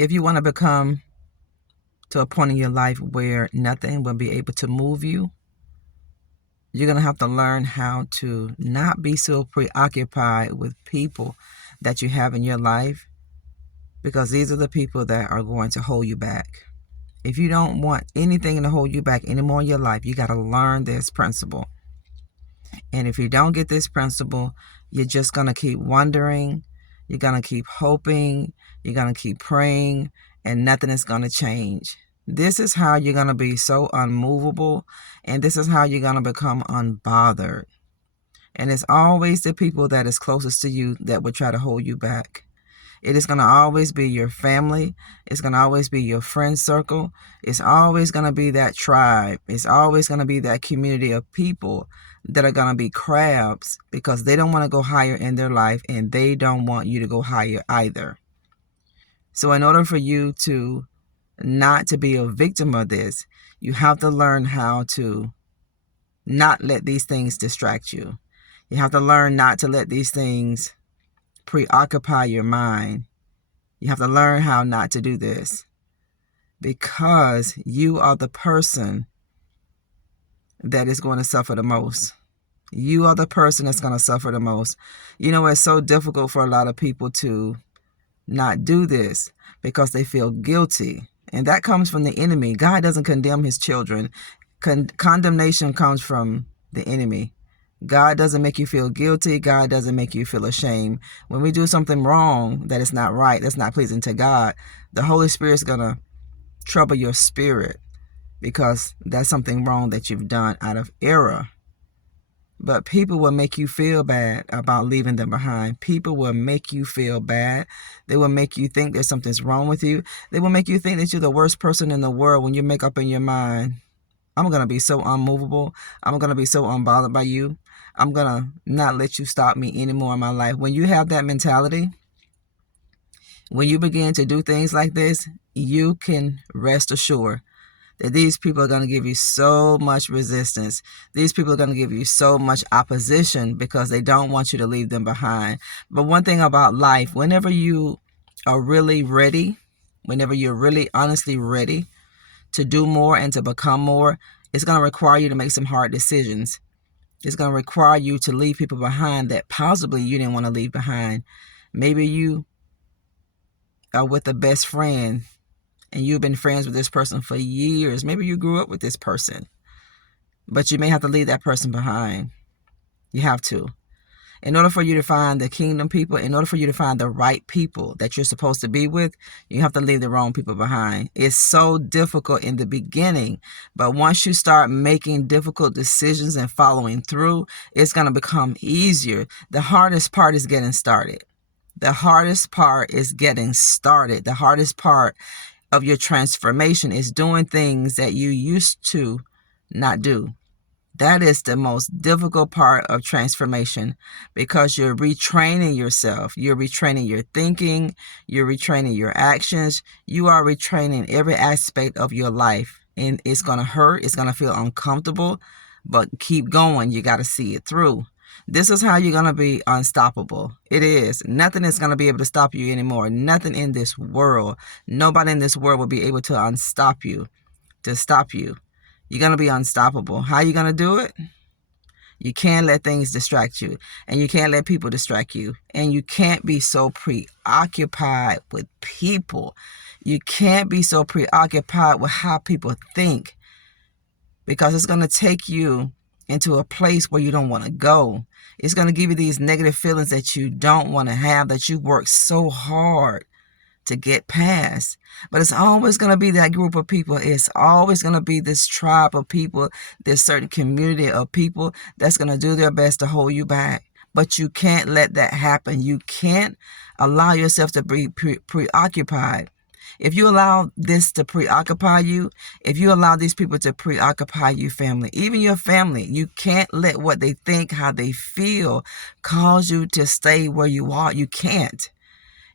If you want to become to a point in your life where nothing will be able to move you, you're going to have to learn how to not be so preoccupied with people that you have in your life, because these are the people that are going to hold you back. If you don't want anything to hold you back anymore in your life, you got to learn this principle. And if you don't get this principle, you're just going to keep wondering, you're going to keep hoping, you're going to keep praying, and nothing is going to change. This is how you're going to be so unmovable, and this is how you're going to become unbothered. And it's always the people that is closest to you that will try to hold you back. It is going to always be your family. It's going to always be your friend circle. It's always going to be that tribe. It's always going to be that community of people that are going to be crabs, because they don't want to go higher in their life, and they don't want you to go higher either. So in order for you to not to be a victim of this, you have to learn how to not let these things distract you. You have to learn not to let these things preoccupy your mind. You have to learn how not to do this, because you are the person that is going to suffer the most. You are the person that's going to suffer the most. You know, it's so difficult for a lot of people to not do this because they feel guilty. And that comes from the enemy. God doesn't condemn his children. Condemnation comes from the enemy. God doesn't make you feel guilty. God doesn't make you feel ashamed. When we do something wrong that is not right, that's not pleasing to God, the Holy Spirit's going to trouble your spirit, because that's something wrong that you've done out of error. But people will make you feel bad about leaving them behind. People will make you feel bad. They will make you think that something's wrong with you. They will make you think that you're the worst person in the world when you make up in your mind, I'm going to be so unmovable. I'm going to be so unbothered by you. I'm going to not let you stop me anymore in my life. When you have that mentality, when you begin to do things like this, you can rest assured that these people are going to give you so much resistance. These people are going to give you so much opposition, because they don't want you to leave them behind. But one thing about life, whenever you are really ready, whenever you're really honestly ready to do more and to become more, it's going to require you to make some hard decisions. It's going to require you to leave people behind that possibly you didn't want to leave behind. Maybe you are with a best friend and you've been friends with this person for years. Maybe you grew up with this person, but you may have to leave that person behind. You have to. In order for you to find the kingdom people, in order for you to find the right people that you're supposed to be with, you have to leave the wrong people behind. It's so difficult in the beginning, but once you start making difficult decisions and following through, it's going to become easier. The hardest part is getting started. The hardest part is getting started. The hardest part of your transformation is doing things that you used to not do. That is the most difficult part of transformation, because you're retraining yourself. You're retraining your thinking. You're retraining your actions. You are retraining every aspect of your life. And it's going to hurt. It's going to feel uncomfortable, but keep going. You got to see it through. This is how you're going to be unstoppable. It is. Nothing is going to be able to stop you anymore. Nothing in this world. Nobody in this world will be able to unstop you, to stop you. You're going to be unstoppable. How are you going to do it? You can't let things distract you, and you can't let people distract you, and you can't be so preoccupied with people. You can't be so preoccupied with how people think, because it's going to take you into a place where you don't want to go. It's going to give you these negative feelings that you don't want to have, that you worked so hard to get past. But it's always going to be that group of people. It's always going to be this tribe of people, this certain community of people that's going to do their best to hold you back. But you can't let that happen. You can't allow yourself to be preoccupied. If you allow this to preoccupy you, if you allow these people to preoccupy you, family, even your family, you can't let what they think, how they feel, cause you to stay where you are. You can't.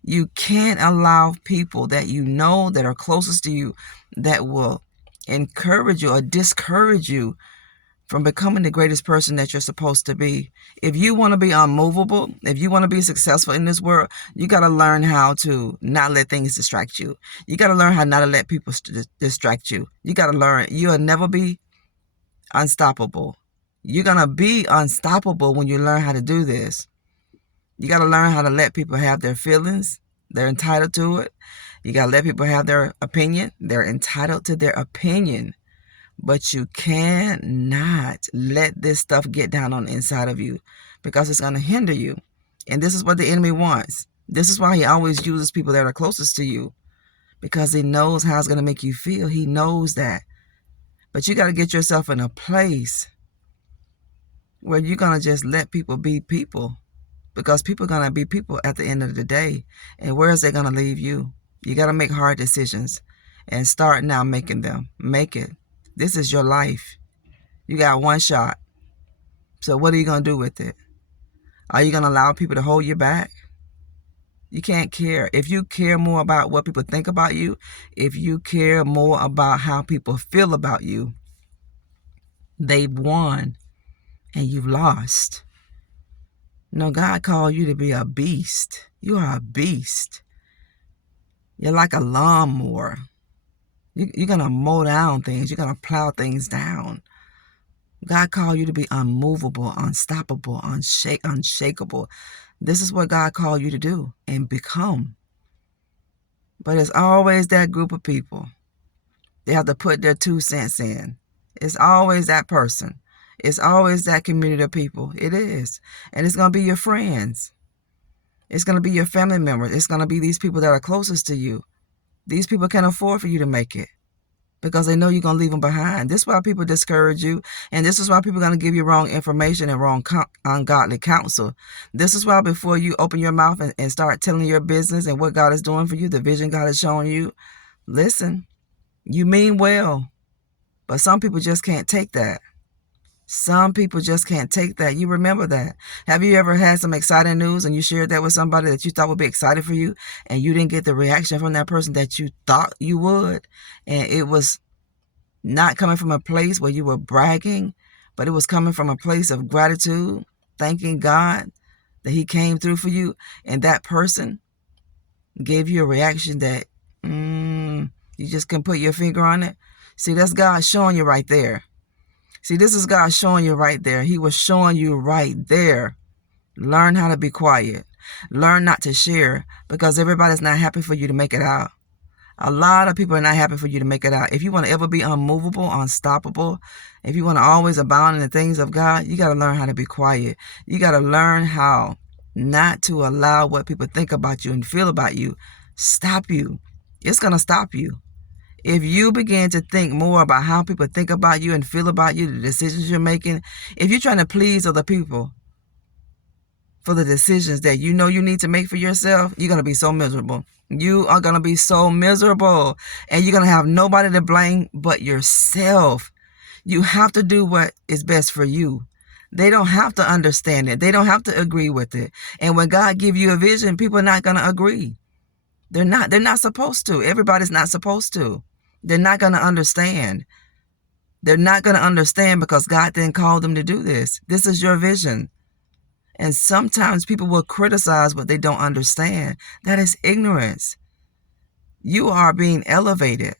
You can't allow people that you know that are closest to you that will encourage you or discourage you from becoming the greatest person that you're supposed to be. If you want to be unmovable, if you want to be successful in this world, you got to learn how to not let things distract you. You got to learn how not to let people distract you. You got to learn you'll never be unstoppable. You're going to be unstoppable when you learn how to do this. You got to learn how to let people have their feelings. They're entitled to it. You got to let people have their opinion. They're entitled to their opinion. But you cannot let this stuff get down on the inside of you, because it's going to hinder you. And this is what the enemy wants. This is why he always uses people that are closest to you, because he knows how it's going to make you feel. He knows that. But you got to get yourself in a place where you're going to just let people be people, because people are going to be people at the end of the day. And where is they going to leave you? You got to make hard decisions and start now making them. Make it. This is your life. You got one shot. So what are you going to do with it? Are you going to allow people to hold you back? You can't care. If you care more about what people think about you, if you care more about how people feel about you, they've won and you've lost. No, God called you to be a beast. You are a beast. You're like a lawnmower. You're going to mow down things. You're going to plow things down. God called you to be unmovable, unstoppable, unshakable. This is what God called you to do and become. But it's always that group of people. They have to put their 2 cents in. It's always that person. It's always that community of people. It is. And it's going to be your friends. It's going to be your family members. It's going to be these people that are closest to you. These people can't afford for you to make it, because they know you're going to leave them behind. This is why people discourage you. And this is why people are going to give you wrong information and wrong ungodly counsel. This is why before you open your mouth and start telling your business and what God is doing for you, the vision God is showing you, listen, you mean well, but some people just can't take that. Some people just can't take that. You remember that. Have you ever had some exciting news and you shared that with somebody that you thought would be excited for you, and you didn't get the reaction from that person that you thought you would? And it was not coming from a place where you were bragging, but it was coming from a place of gratitude, thanking God that he came through for you. And that person gave you a reaction that you just can put your finger on it. See, that's God showing you right there. See, this is God showing you right there. He was showing you right there. Learn how to be quiet. Learn not to share, because everybody's not happy for you to make it out. A lot of people are not happy for you to make it out. If you want to ever be unmovable, unstoppable, if you want to always abound in the things of God, you got to learn how to be quiet. You got to learn how not to allow what people think about you and feel about you stop you. It's going to stop you. If you begin to think more about how people think about you and feel about you, the decisions you're making, if you're trying to please other people for the decisions that you know you need to make for yourself, you're going to be so miserable. You are going to be so miserable, and you're going to have nobody to blame but yourself. You have to do what is best for you. They don't have to understand it. They don't have to agree with it. And when God gives you a vision, people are not going to agree. They're not supposed to. Everybody's not supposed to. They're not going to understand. They're not going to understand because God didn't call them to do this. This is your vision. And sometimes people will criticize what they don't understand. That is ignorance. You are being elevated.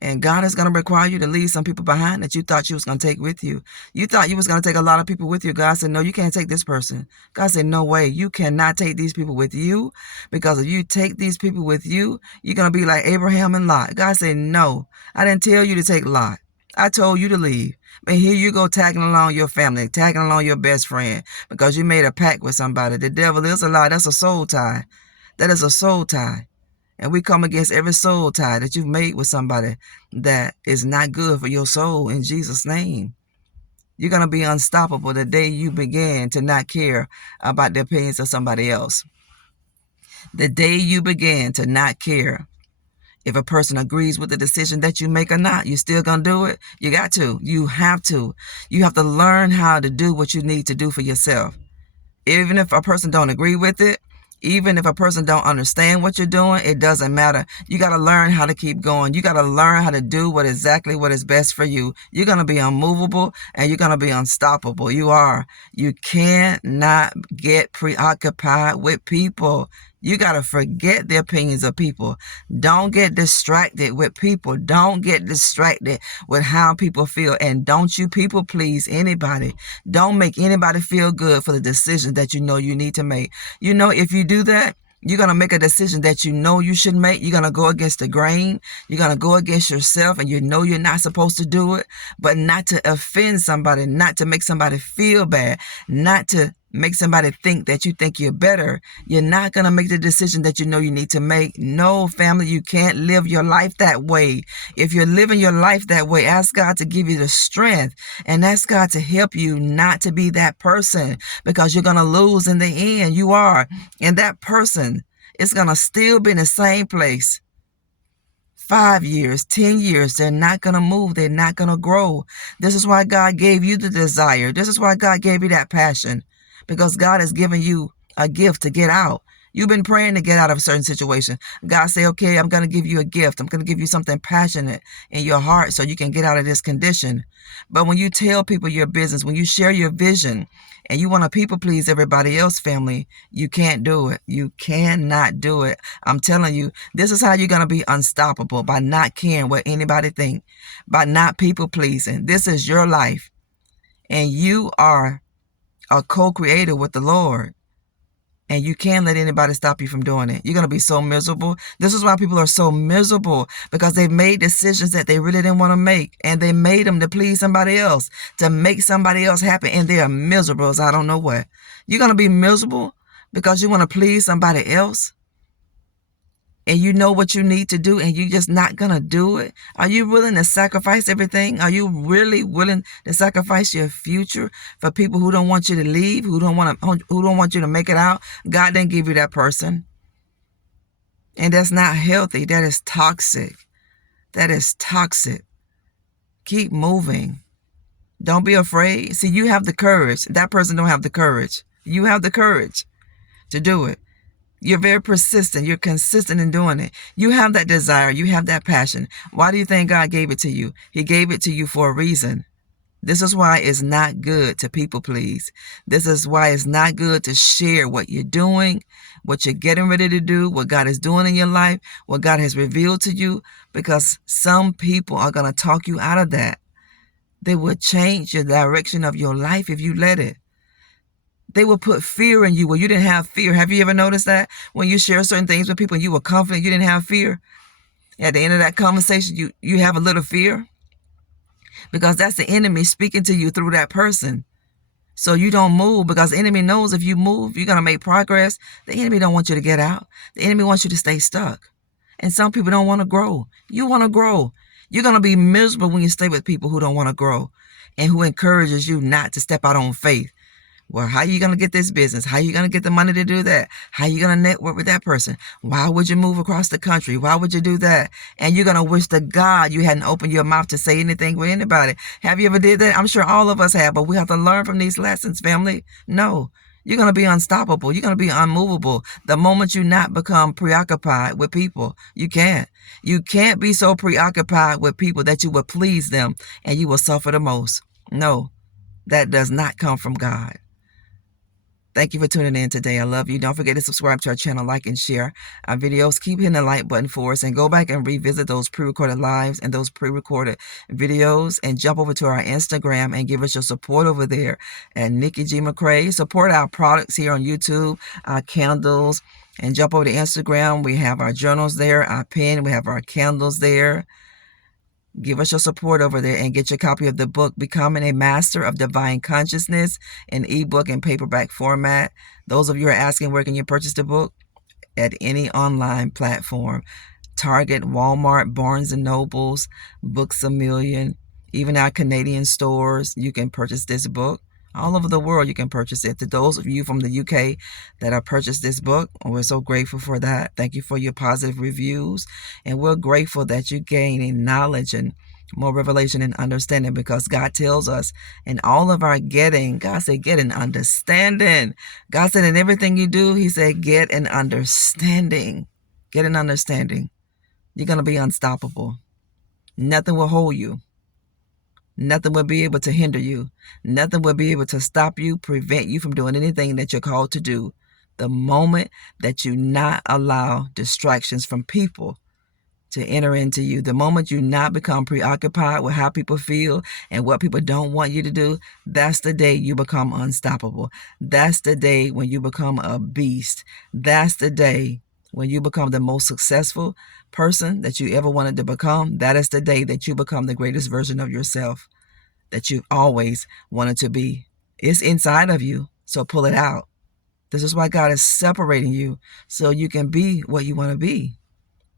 And God is going to require you to leave some people behind that you thought you was going to take with you. You thought you was going to take a lot of people with you. God said, no, you can't take this person. God said, no way. You cannot take these people with you, because if you take these people with you, you're going to be like Abraham and Lot. God said, no, I didn't tell you to take Lot. I told you to leave. But here you go tagging along your family, tagging along your best friend, because you made a pact with somebody. The devil is a lie. That's a soul tie. That is a soul tie. And we come against every soul tie that you've made with somebody that is not good for your soul in Jesus' name. You're going to be unstoppable the day you begin to not care about the opinions of somebody else. The day you begin to not care if a person agrees with the decision that you make or not, you still going to do it? You got to. You have to. You have to learn how to do what you need to do for yourself. Even if a person don't agree with it, Even if a person don't understand what you're doing, it doesn't matter. You got to learn how to keep going. You got to learn how to do exactly what is best for you. You're going to be unmovable and you're going to be unstoppable. You are. You cannot get preoccupied with people. You got to forget the opinions of people. Don't get distracted with people. Don't get distracted with how people feel. And don't you people please anybody. Don't make anybody feel good for the decision that you know you need to make. You know, if you do that, you're going to make a decision that you know you should make. You're going to go against the grain. You're going to go against yourself, and you know you're not supposed to do it, but not to offend somebody, not to make somebody feel bad, not to make somebody think that you think you're better. You're not going to make the decision that you know you need to make. No, family, you can't live your life that way. If you're living your life that way, ask God to give you the strength and ask God to help you not to be that person, because you're going to lose in the end. You are. And that person is going to still be in the same place. 5 years, 10 years, they're not going to move. They're not going to grow. This is why God gave you the desire. This is why God gave you that passion. Because God has given you a gift to get out. You've been praying to get out of a certain situation. God say, okay, I'm going to give you a gift. I'm going to give you something passionate in your heart so you can get out of this condition. But when you tell people your business, when you share your vision and you want to people please everybody else, family, you can't do it. You cannot do it. I'm telling you, this is how you're going to be unstoppable, by not caring what anybody think, by not people pleasing. This is your life. And you are a co-creator with the Lord, and you can't let anybody stop you from doing it. You're going to be so miserable. This is why people are so miserable, because they've made decisions that they really didn't want to make, and they made them to please somebody else, to make somebody else happy, and they are miserable as I don't know what. You're going to be miserable because you want to please somebody else, and you know what you need to do, and you're just not going to do it? Are you willing to sacrifice everything? Are you really willing to sacrifice your future for people who don't want you to leave, who don't want you to make it out? God didn't give you that person. And that's not healthy. That is toxic. That is toxic. Keep moving. Don't be afraid. See, you have the courage. That person don't have the courage. You have the courage to do it. You're very persistent. You're consistent in doing it. You have that desire. You have that passion. Why do you think God gave it to you? He gave it to you for a reason. This is why it's not good to people please. This is why it's not good to share what you're doing, what you're getting ready to do, what God is doing in your life, what God has revealed to you, because some people are going to talk you out of that. They will change the direction of your life if you let it. They will put fear in you where you didn't have fear. Have you ever noticed that? When you share certain things with people and you were confident, you didn't have fear. At the end of that conversation, you have a little fear, because that's the enemy speaking to you through that person. So you don't move, because the enemy knows if you move, you're going to make progress. The enemy don't want you to get out. The enemy wants you to stay stuck. And some people don't want to grow. You want to grow. You're going to be miserable when you stay with people who don't want to grow and who encourages you not to step out on faith. Well, how are you going to get this business? How are you going to get the money to do that? How are you going to network with that person? Why would you move across the country? Why would you do that? And you're going to wish to God you hadn't opened your mouth to say anything with anybody. Have you ever did that? I'm sure all of us have, but we have to learn from these lessons, family. No, you're going to be unstoppable. You're going to be unmovable. The moment you not become preoccupied with people, you can't. You can't be so preoccupied with people that you will please them and you will suffer the most. No, that does not come from God. Thank you for tuning in today. I love you. Don't forget to subscribe to our channel, like and share our videos. Keep hitting the like button for us, and go back and revisit those pre-recorded lives and those pre-recorded videos, and jump over to our Instagram and give us your support over there at Nikki G McCray. Support our products here on YouTube, our candles, and jump over to Instagram. We have our journals there, our pen. We have our candles there. Give us your support over there and get your copy of the book, Becoming a Master of Divine Consciousness, in ebook and paperback format. Those of you who are asking where can you purchase the book? At any online platform. Target, Walmart, Barnes & Nobles, Books A Million, even our Canadian stores. You can purchase this book. All over the world you can purchase it. To those of you from the UK that have purchased this book, we're so grateful for that. Thank you for your positive reviews. And we're grateful that you're gaining knowledge and More revelation and understanding, because God tells us in all of our getting, God said, get an understanding. God said in everything you do, he said, get an understanding. Get an understanding. You're going to be unstoppable. Nothing will hold you. Nothing will be able to hinder you. Nothing will be able to stop you, prevent you from doing anything that you're called to do. The moment that you not allow distractions from people to enter into you, the moment you not become preoccupied with how people feel and what people don't want you to do, that's the day you become unstoppable. That's the day when you become a beast. That's the day when you become the most successful person that you ever wanted to become. That is the day that you become the greatest version of yourself that you've always wanted to be. It's inside of you, so pull it out. This is why God is separating you, so you can be what you want to be.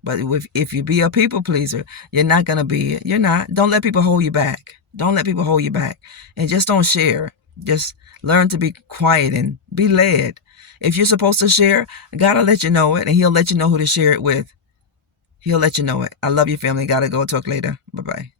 But if you be a people pleaser, you're not going to be it. You're not. Don't let people hold you back. Don't let people hold you back. And just don't share. Just learn to be quiet and be led. If you're supposed to share, God will let you know it, and he'll let you know who to share it with. He'll let you know it. I love you, family. Got to go. Talk later. Bye-bye.